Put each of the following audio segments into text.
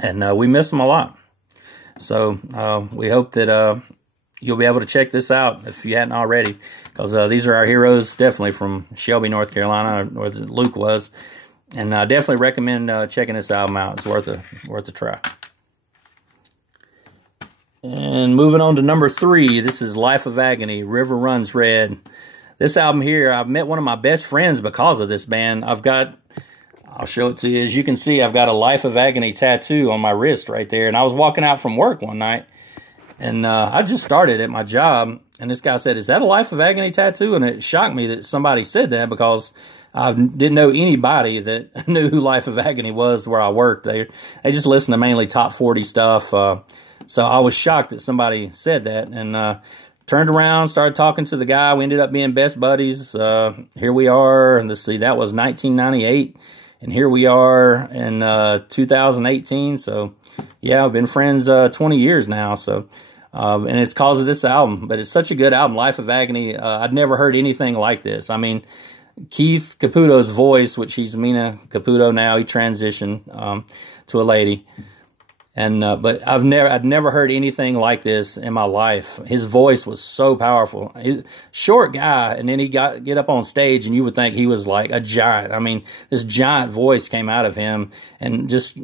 and we miss them a lot. So we hope that you'll be able to check this out if you hadn't already, because these are our heroes, definitely from Shelby, North Carolina, or Luke was, and I definitely recommend checking this album out. It's worth a try. And moving on to number 3, this is Life of Agony, River Runs Red. This album here, I've met one of my best friends because of this band. I'll show it to you. As you can see, I've got a Life of Agony tattoo on my wrist right there. And I was walking out from work one night, and I just started at my job, and this guy said, "Is that a Life of Agony tattoo?" And it shocked me that somebody said that, because I didn't know anybody that knew who Life of Agony was where I worked. They just listened to mainly top 40 stuff. So I was shocked that somebody said that, and turned around, started talking to the guy. We ended up being best buddies. Here we are, and let's see, that was 1998. And here we are in 2018. So, yeah, I've been friends 20 years now. So, and it's because of this album. But it's such a good album, Life of Agony. I'd never heard anything like this. I mean, Keith Caputo's voice, which he's Mina Caputo now, he transitioned to a lady. And but I'd never heard anything like this in my life. His voice was so powerful. He's a short guy, and then he get up on stage, and you would think he was like a giant. I mean, this giant voice came out of him, and just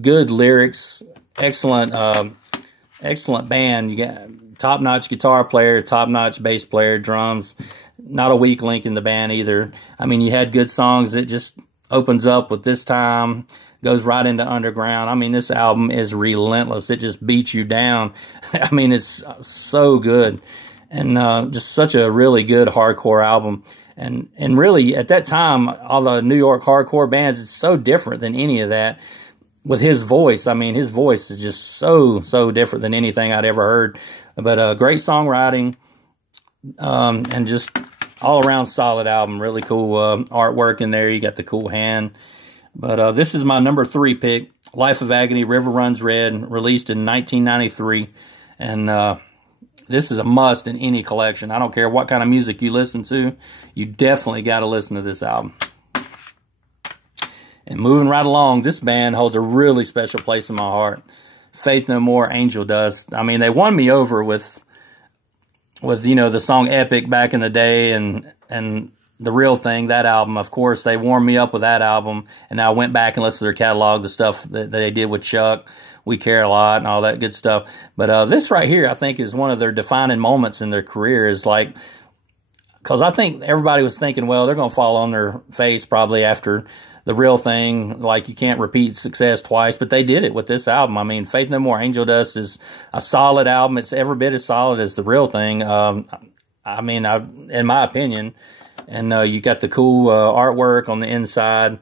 good lyrics, excellent band. You got top-notch guitar player, top-notch bass player, drums. Not a weak link in the band either. I mean, you had good songs that just opens up with This Time, goes right into Underground. I mean, this album is relentless. It just beats you down. I mean, it's so good. And just such a really good hardcore album. And really, at that time, all the New York hardcore bands, it's so different than any of that. With his voice, I mean, his voice is just so different than anything I'd ever heard. But great songwriting, and just all-around solid album. Really cool artwork in there. You got the cool hand. But this is my number 3 pick, Life of Agony, River Runs Red, released in 1993. And this is a must in any collection. I don't care what kind of music you listen to. You definitely got to listen to this album. And moving right along, this band holds a really special place in my heart. Faith No More, Angel Dust. I mean, they won me over with you know, the song Epic back in the day, and The Real Thing, that album. Of course, they warmed me up with that album, and I went back and listened to their catalog, the stuff that they did with Chuck, We Care a Lot, and all that good stuff. But this right here, I think, is one of their defining moments in their career. Is like, because I think everybody was thinking, well, they're going to fall on their face probably after The Real Thing, like you can't repeat success twice, but they did it with this album. I mean, Faith No More, Angel Dust is a solid album. It's every bit as solid as The Real Thing. I mean, in my opinion. And you got the cool artwork on the inside.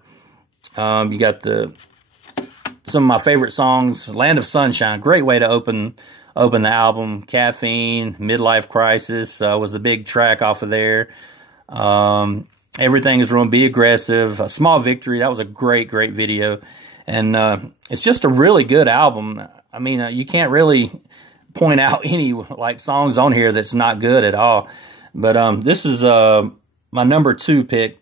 You got some of my favorite songs. Land of Sunshine, great way to open the album. Caffeine, Midlife Crisis was the big track off of there. Everything Is Wrong, Be Aggressive, A Small Victory. That was a great video. And it's just a really good album. I mean, you can't really point out any like songs on here that's not good at all. But this is my number 2 pick,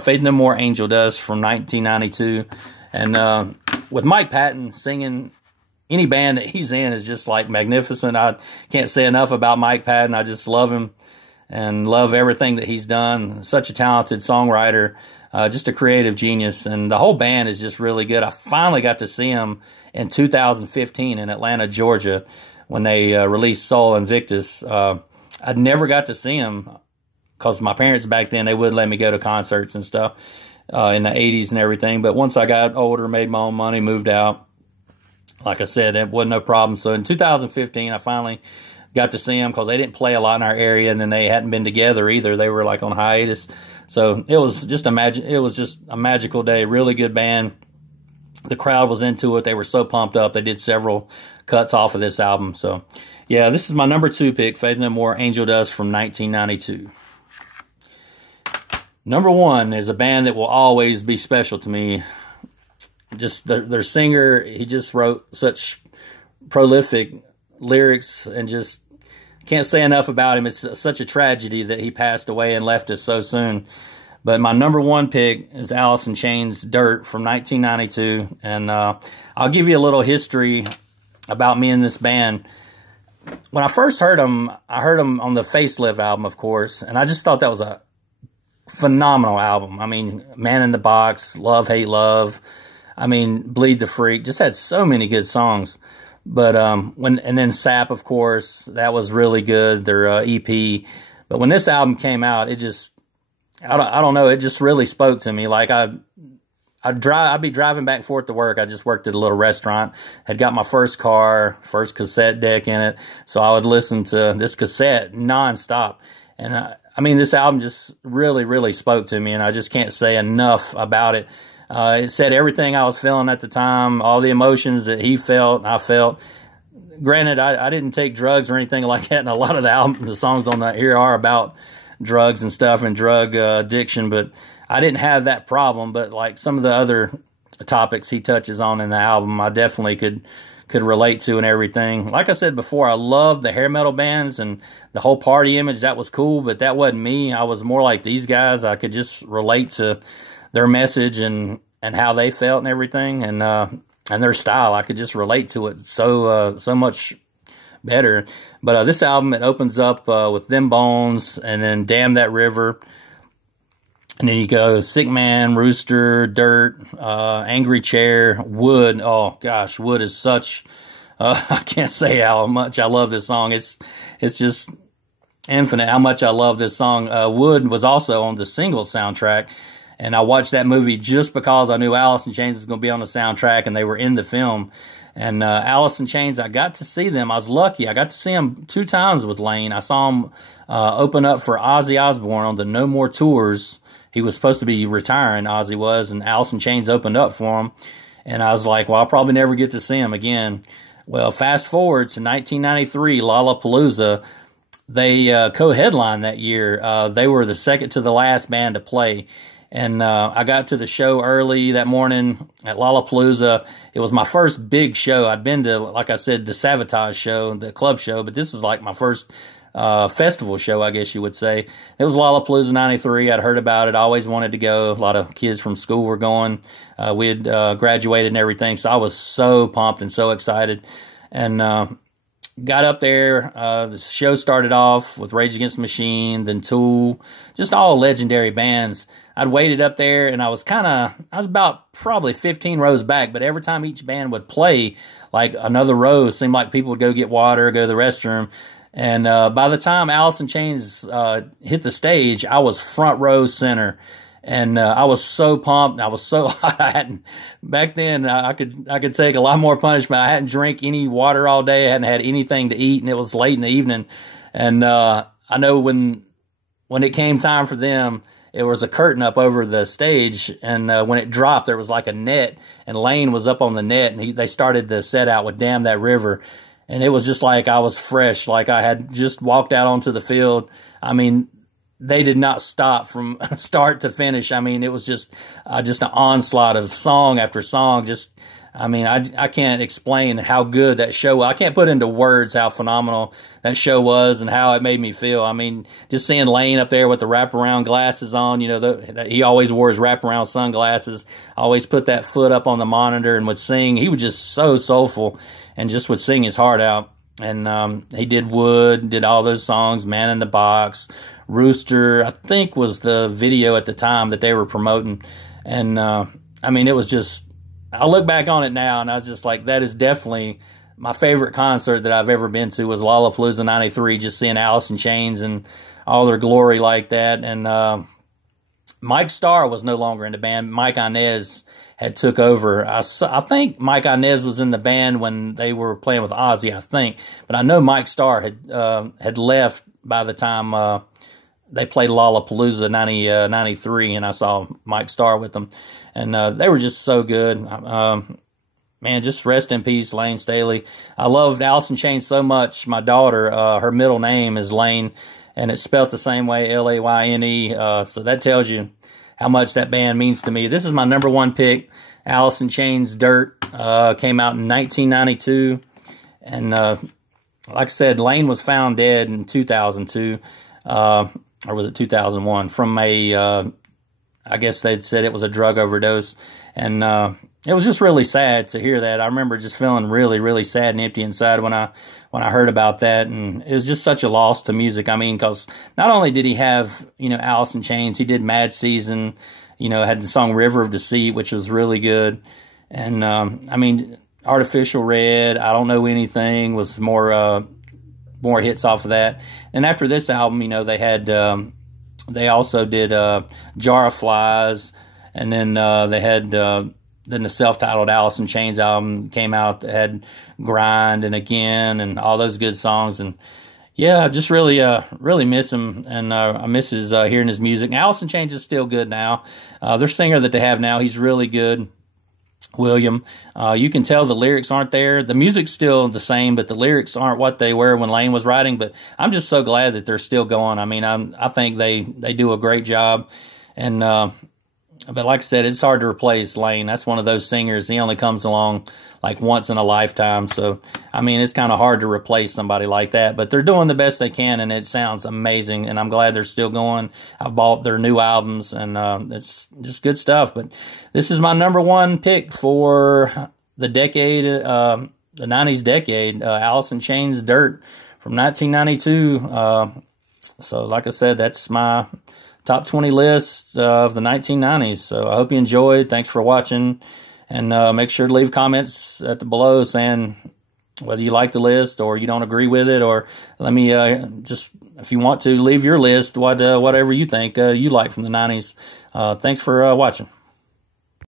Faith No More, Angel Dust from 1992. And with Mike Patton singing, any band that he's in is just like magnificent. I can't say enough about Mike Patton. I just love him and love everything that he's done. Such a talented songwriter, just a creative genius. And the whole band is just really good. I finally got to see him in 2015 in Atlanta, Georgia, when they released Soul Invictus. I never got to see him because my parents back then, they wouldn't let me go to concerts and stuff in the 80s and everything. But once I got older, made my own money, moved out, like I said, it wasn't no problem. So in 2015, I finally got to see them because they didn't play a lot in our area, and then they hadn't been together either. They were like on hiatus. So it was just a magical day. Really good band. The crowd was into it. They were so pumped up. They did several cuts off of this album. So yeah, this is my number 2 pick, Faith No More, Angel Dust from 1992. Number 1 is a band that will always be special to me. Just their singer, he just wrote such prolific lyrics, and just can't say enough about him. It's such a tragedy that he passed away and left us so soon. But my number one pick is Allison Chains' Dirt from 1992. And I'll give you a little history about me and this band. When I first heard them, I heard them on the Facelift album, of course. And I just thought that was a phenomenal album. I mean, Man in the Box, Love, Hate, Love. I mean, Bleed the Freak. Just had so many good songs. But and then Sap, of course, that was really good, their EP. But when this album came out, it just, I don't know, it just really spoke to me. Like I'd be driving back and forth to work. I just worked at a little restaurant, had got my first car, first cassette deck in it. So I would listen to this cassette nonstop. And I mean, this album just really, really spoke to me, and I just can't say enough about it. It said everything I was feeling at the time, all the emotions that he felt, I felt. Granted, I didn't take drugs or anything like that, and a lot of the songs on that here are about drugs and stuff and drug addiction, but I didn't have that problem. But like some of the other topics he touches on in the album, I definitely could relate to and everything. Like I said before, I loved the hair metal bands and the whole party image. That was cool, but that wasn't me. I was more like these guys. I could just relate to their message and how they felt and everything, and their style. I could just relate to it so much better. But this album, it opens up with Them Bones, and then Damn That River, and then you go Sick Man, Rooster, Dirt, Angry Chair, Wood. Oh gosh, Wood is such I can't say how much I love this song. It's just infinite how much I love this song. Wood was also on the single soundtrack, and I watched that movie just because I knew Allison Chains was going to be on the soundtrack, and they were in the film. And Allison Chains, I got to see them. I was lucky. I got to see them 2 times with Lane. I saw them open up for Ozzy Osbourne on the No More Tours. He was supposed to be retiring, Ozzy was, and Allison Chains opened up for him. And I was like, well, I'll probably never get to see him again. Well, fast forward to 1993, Lollapalooza. They co-headlined that year. They were the second to the last band to play. And I got to the show early that morning at Lollapalooza. It was my first big show. I'd been to, like I said, the Sabotage show, the club show, but this was like my first festival show, I guess you would say. It was Lollapalooza 93. I'd heard about it. I always wanted to go. A lot of kids from school were going. We had graduated and everything, so I was so pumped and so excited. And got up there. The show started off with Rage Against the Machine, then Tool, just all legendary bands. I'd waited up there, and I was about probably 15 rows back, but every time each band would play, like another row, it seemed like people would go get water, go to the restroom. And by the time Allison Chains hit the stage, I was front row center. And I was so pumped. I was so hot. Back then, I could take a lot more punishment. I hadn't drank any water all day. I hadn't had anything to eat, and it was late in the evening. And I know when it came time for them, it was a curtain up over the stage, and when it dropped, there was like a net, and Lane was up on the net, and they started the set out with Damn That River. And it was just like I was fresh, like I had just walked out onto the field. I mean, they did not stop from start to finish. I mean, it was just an onslaught of song after song. I mean, I can't explain how good that show was. I can't put into words how phenomenal that show was and how it made me feel. I mean, just seeing Lane up there with the wraparound glasses on, you know, he always wore his wraparound sunglasses, always put that foot up on the monitor and would sing. He was just so soulful and just would sing his heart out. And he did Wood, did all those songs, Man in the Box, Rooster, I think was the video at the time that they were promoting. And I mean, it was just, I look back on it now and I was just like, that is definitely my favorite concert that I've ever been to was Lollapalooza 93, just seeing Allison Chains and all their glory like that. And Mike Starr was no longer in the band. Mike Inez had took over. I think Mike Inez was in the band when they were playing with Ozzy, I think. But I know Mike Starr had left by the time they played Lollapalooza 93, and I saw Mike Starr with them. And they were just so good. Man, just rest in peace, Lane Staley. I loved Allison Chains so much. My daughter, her middle name is Lane, and it's spelled the same way, L-A-Y-N-E. So that tells you how much that band means to me. This is my number one pick, Allison Chains' Dirt. Came out in 1992. And like I said, Lane was found dead in 2002. Or was it 2001? From a I guess they'd said it was a drug overdose. And it was just really sad to hear that. I remember just feeling really, really sad and empty inside when I heard about that. And it was just such a loss to music. I mean, because not only did he have, you know, Allison Chains, he did Mad Season, you know, had the song River of Deceit, which was really good. And, I mean, Artificial Red, I Don't Know Anything was more hits off of that. And after this album, you know, they had, they also did Jar of Flies, and then they had then the self-titled Allison Chains album came out that had Grind and Again and all those good songs. And yeah, I just really really miss him, and I miss his hearing his music. And Allison Chains is still good now. Their singer that they have now, he's really good, William. You can tell the lyrics aren't there. The music's still the same, but the lyrics aren't what they were when Lane was writing. But I'm just so glad that they're still going. I mean, I think they do a great job. And but like I said, it's hard to replace Lane. That's one of those singers. He only comes along like once in a lifetime. So, I mean, it's kind of hard to replace somebody like that. But they're doing the best they can, and it sounds amazing. And I'm glad they're still going. I've bought their new albums, and it's just good stuff. But this is my #1 pick for the decade, the 90s decade, Allison Chains Dirt from 1992. So, like I said, that's my top 20 list of the 1990s. So I hope you enjoyed. Thanks for watching. And make sure to leave comments at the below saying whether you like the list or you don't agree with it. Or let me just, if you want to, leave your list, whatever you think you like from the 90s. Thanks for watching.